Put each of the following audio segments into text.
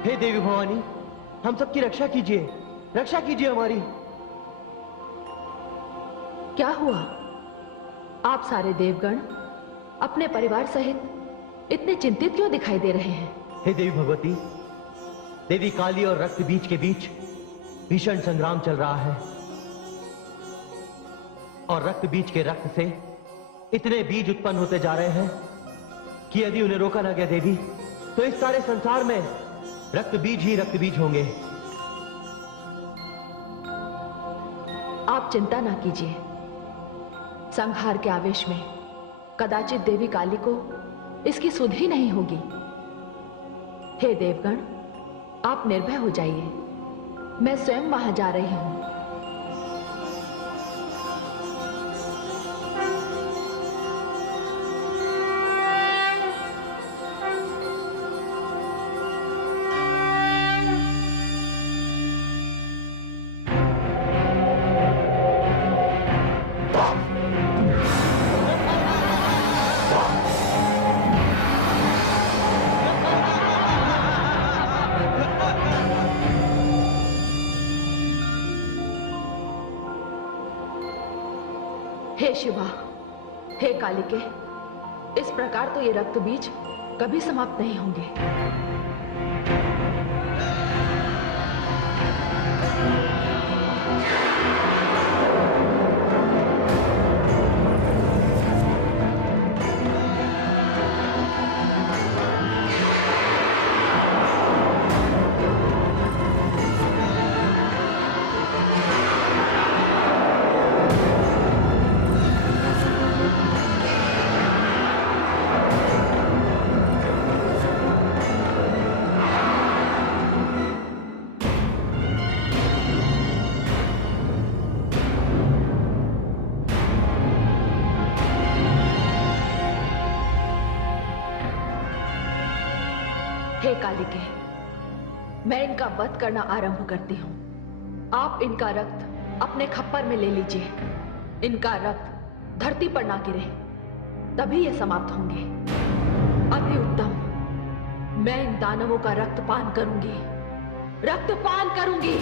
हे देवी भवानी, हम सबकी रक्षा कीजिए, रक्षा कीजिए हमारी। क्या हुआ? आप सारे देवगण अपने परिवार सहित इतने चिंतित क्यों दिखाई दे रहे हैं? हे देवी भगवती, देवी काली और रक्त बीज के बीच भीषण संग्राम चल रहा है और रक्त बीज के रक्त से इतने बीज उत्पन्न होते जा रहे हैं कि यदि उन्हें रोका ना गया देवी, तो इस सारे संसार में रक्त बीज ही रक्त बीज होंगे। आप चिंता ना कीजिए। संहार के आवेश में कदाचित देवी काली को इसकी सुध ही नहीं होगी। हे देवगण, आप निर्भय हो जाइए, मैं स्वयं वहां जा रही हूं। हे शिवा, हे कालिके, इस प्रकार तो ये रक्त बीज कभी समाप्त नहीं होंगे। हे कालिके, मैं इनका वध करना आरंभ करती हूं। आप इनका रक्त अपने खप्पर में ले लीजिए। इनका रक्त धरती पर ना गिरे, तभी ये समाप्त होंगे। अति उत्तम, मैं इन दानवों का रक्तपान करूंगी, रक्तपान करूंगी।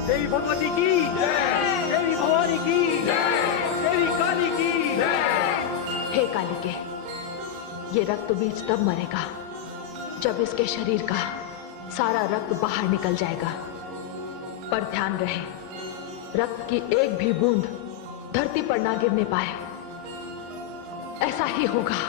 देवी भगवती की देवी भवानी की देवी काली की। हे कालिके, ये रक्त बीज तब मरेगा जब इसके शरीर का सारा रक्त बाहर निकल जाएगा। पर ध्यान रहे, रक्त की एक भी बूंद धरती पर ना गिरने पाए। ऐसा ही होगा।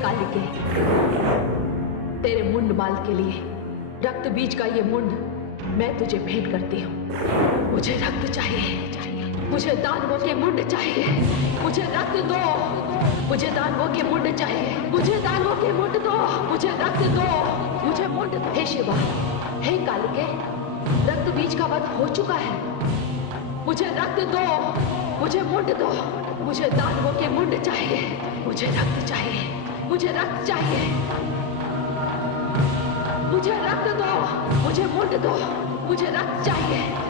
कालिके, तेरे मुंड माल के लिए रक्त बीज का ये मुंड मैं तुझे भेंट करती हूँ। मुझे रक्त चाहिए, मुझे दानवों के मुंड चाहिए, मुझे रक्त दो, मुझे दानवों के मुंड चाहिए, मुझे दानवों के मुंड दो, मुझे रक्त दो, मुझे मुंड। हे शिवा, हे कालिके, रक्त बीज का वध हो चुका है। मुझे रक्त दो, मुझे मुंड दो, मुझे दानवों के मुंड चाहिए, मुझे रक्त चाहिए, मुझे रक्त चाहिए, मुझे रक्त दो, मुझे मुंड दो, मुझे रक्त चाहिए।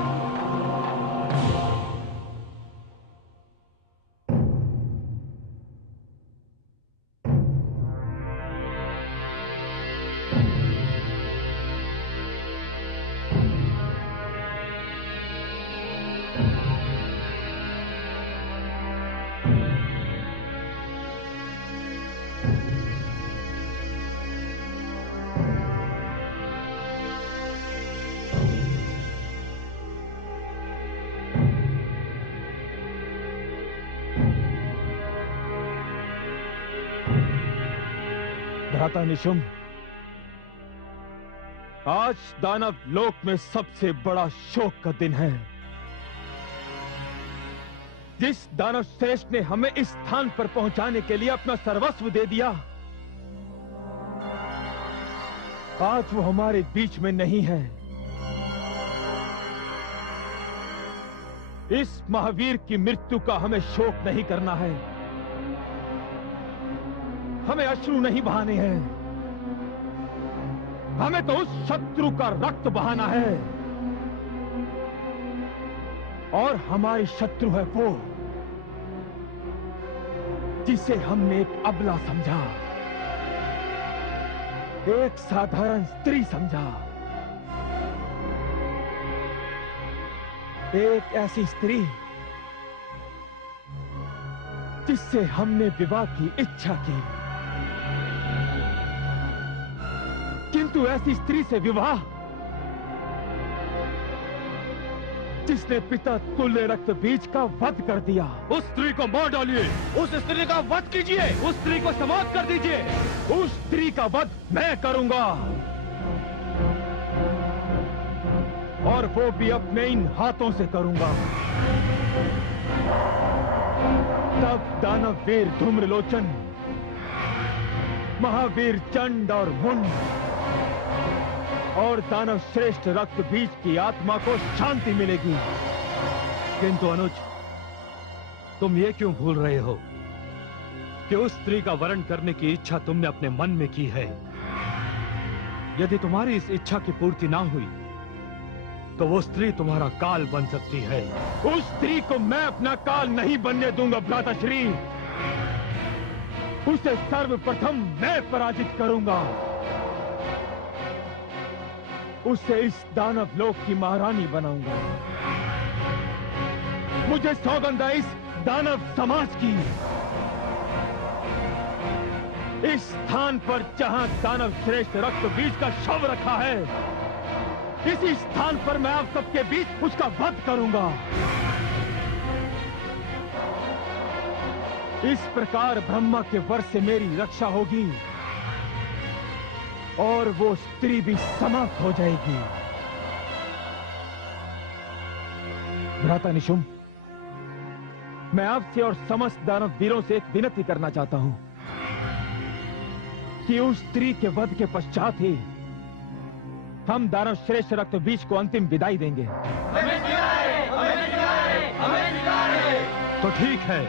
भ्राता निशुंभ, आज दानव लोक में सबसे बड़ा शोक का दिन है। जिस दानव श्रेष्ठ ने हमें इस स्थान पर पहुंचाने के लिए अपना सर्वस्व दे दिया, आज वो हमारे बीच में नहीं है। इस महावीर की मृत्यु का हमें शोक नहीं करना है, हमें अश्रु नहीं बहाने हैं, हमें तो उस शत्रु का रक्त बहाना है। और हमारी शत्रु है वो जिसे हमने एक अबला समझा, एक साधारण स्त्री समझा, एक ऐसी स्त्री जिससे हमने विवाह की इच्छा की, किंतु ऐसी स्त्री से विवाह जिसने पिता तुल्य रक्त बीज का वध कर दिया। उस स्त्री को मार डालिए, उस स्त्री का वध कीजिए, उस स्त्री को समाप्त कर दीजिए। उस स्त्री का वध मैं करूंगा, और वो भी अपने इन हाथों से करूंगा। तब दानववीर धूम्रलोचन, महावीर चंड और मुंड और दानव श्रेष्ठ रक्त बीज की आत्मा को शांति मिलेगी। किंतु अनुज, तुम ये क्यों भूल रहे हो कि उस स्त्री का वरण करने की इच्छा तुमने अपने मन में की है। यदि तुम्हारी इस इच्छा की पूर्ति ना हुई तो वो स्त्री तुम्हारा काल बन सकती है। उस स्त्री को मैं अपना काल नहीं बनने दूंगा भ्राताश्री। उसे सर्वप्रथम मैं पराजित करूंगा। उसे इस दानव लोक की महारानी बनाऊंगा। मुझे सौगंध है इस दानव समाज की। इस स्थान पर जहां दानव श्रेष्ठ रक्त बीज का शव रखा है, इसी स्थान पर मैं आप सबके बीच उसका वध करूंगा। इस प्रकार ब्रह्मा के वर से मेरी रक्षा होगी और वो स्त्री भी समाप्त हो जाएगी। भ्राता निशुंभ, मैं आपसे और समस्त दानव वीरों से एक विनती करना चाहता हूं कि उस स्त्री के वध के पश्चात ही हम दानव श्रेष्ठ रक्त बीज को अंतिम विदाई देंगे। तो ठीक है,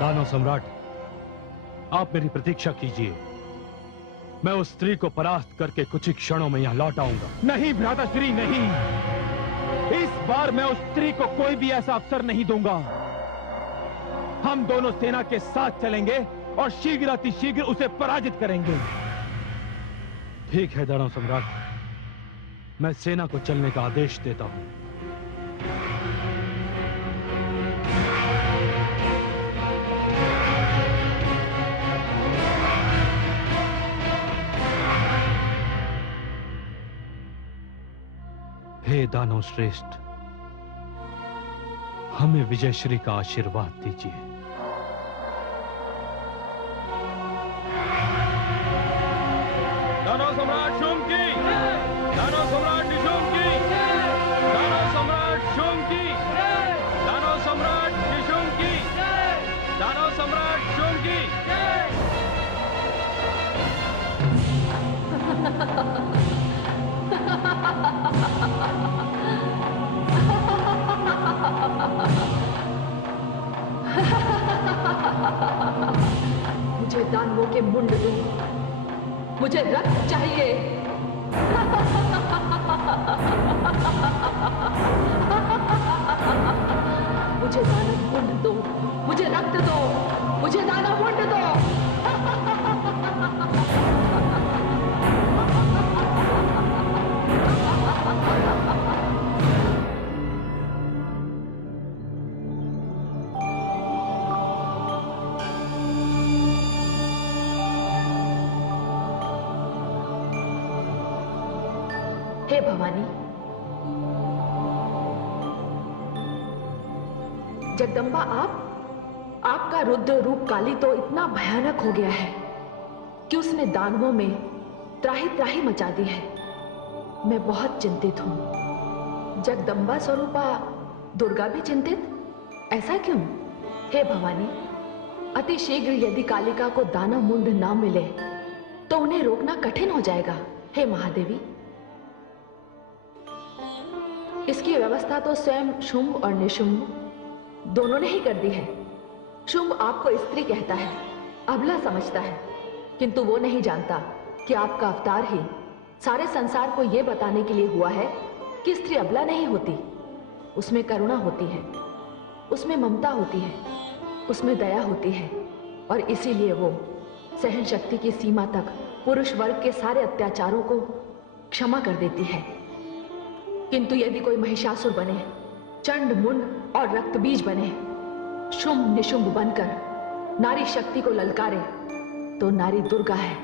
दानव सम्राट, आप मेरी प्रतीक्षा कीजिए। मैं उस स्त्री को परास्त करके कुछ ही क्षणों में यहां लौट आऊंगा। नहीं भ्राताश्री, नहीं। इस बार मैं उस स्त्री को कोई भी ऐसा अवसर नहीं दूंगा। हम दोनों सेना के साथ चलेंगे और शीघ्र अतिशीघ्र उसे पराजित करेंगे। ठीक है दानव सम्राट, मैं सेना को चलने का आदेश देता हूं। हे दानव श्रेष्ठ, हमें विजयश्री का आशीर्वाद दीजिए। दानव सम्राट शुंभ की, दानव सम्राट निशुंभ की, दानव सम्राट शुंभ की, दानव सम्राट निशुंभ की, दानव सम्राट शुंभ की। मुझे दानवों के मुंड दो, मुझे रक्त चाहिए। मुझे दानव मुंड दो, मुझे रक्त दो, मुझे दानव मुंड दो। हे भवानी, जगदम्बा, आपका रुद्र रूप काली तो इतना भयानक हो गया है कि उसने दानवों में त्राही त्राही मचा दी है। मैं बहुत चिंतित हूं। जगदम्बा स्वरूपा दुर्गा भी चिंतित, ऐसा क्यों? हे भवानी, अति शीघ्र यदि कालिका को दानव मुंड ना मिले तो उन्हें रोकना कठिन हो जाएगा। हे महादेवी, इसकी व्यवस्था तो स्वयं शुंभ और निशुंभ दोनों ने ही कर दी है। शुंभ आपको स्त्री कहता है, अबला समझता है, किंतु वो नहीं जानता कि आपका अवतार ही सारे संसार को यह बताने के लिए हुआ है कि स्त्री अबला नहीं होती, उसमें करुणा होती है, उसमें ममता होती है, उसमें दया होती है, और इसीलिए वो सहन शक्ति की सीमा तक पुरुष वर्ग के सारे अत्याचारों को क्षमा कर देती है। किंतु यदि कोई महिषासुर बने, चंड मुंड और रक्तबीज बने, शुंभ निशुंभ बनकर नारी शक्ति को ललकारे, तो नारी दुर्गा है,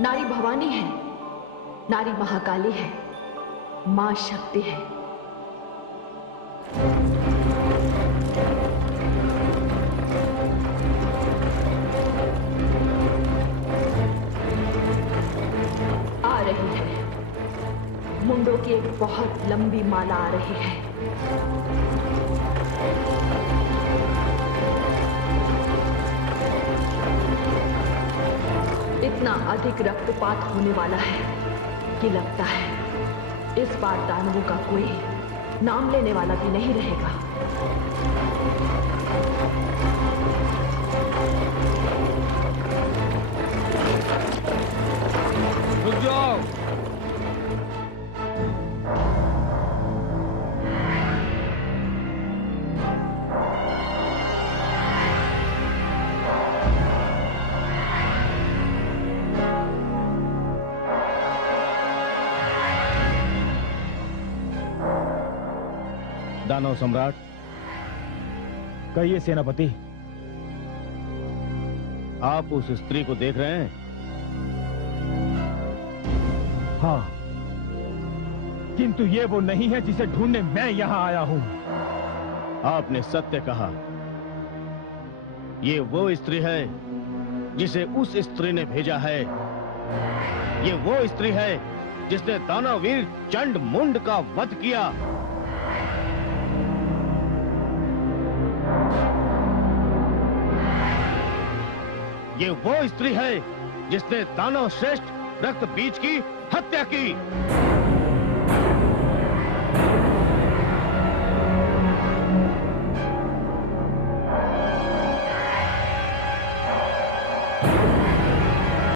नारी भवानी है, नारी महाकाली है, मां शक्ति है। आ रही है, मुंडों की एक बहुत लंबी माला आ रही है। इतना अधिक रक्तपात होने वाला है कि लगता है इस बार दानवों का कोई नाम लेने वाला भी नहीं रहेगा। रुक जाओ। दानव सम्राट, कहिए सेनापति। आप उस स्त्री को देख रहे हैं? हाँ, किंतु ये वो नहीं है जिसे ढूंढने मैं यहां आया हूं। आपने सत्य कहा। ये वो स्त्री है जिसे उस स्त्री ने भेजा है। ये वो स्त्री है जिसने दानववीर चंड मुंड का वध किया। ये वो स्त्री है जिसने दानव श्रेष्ठ रक्तबीज की हत्या की।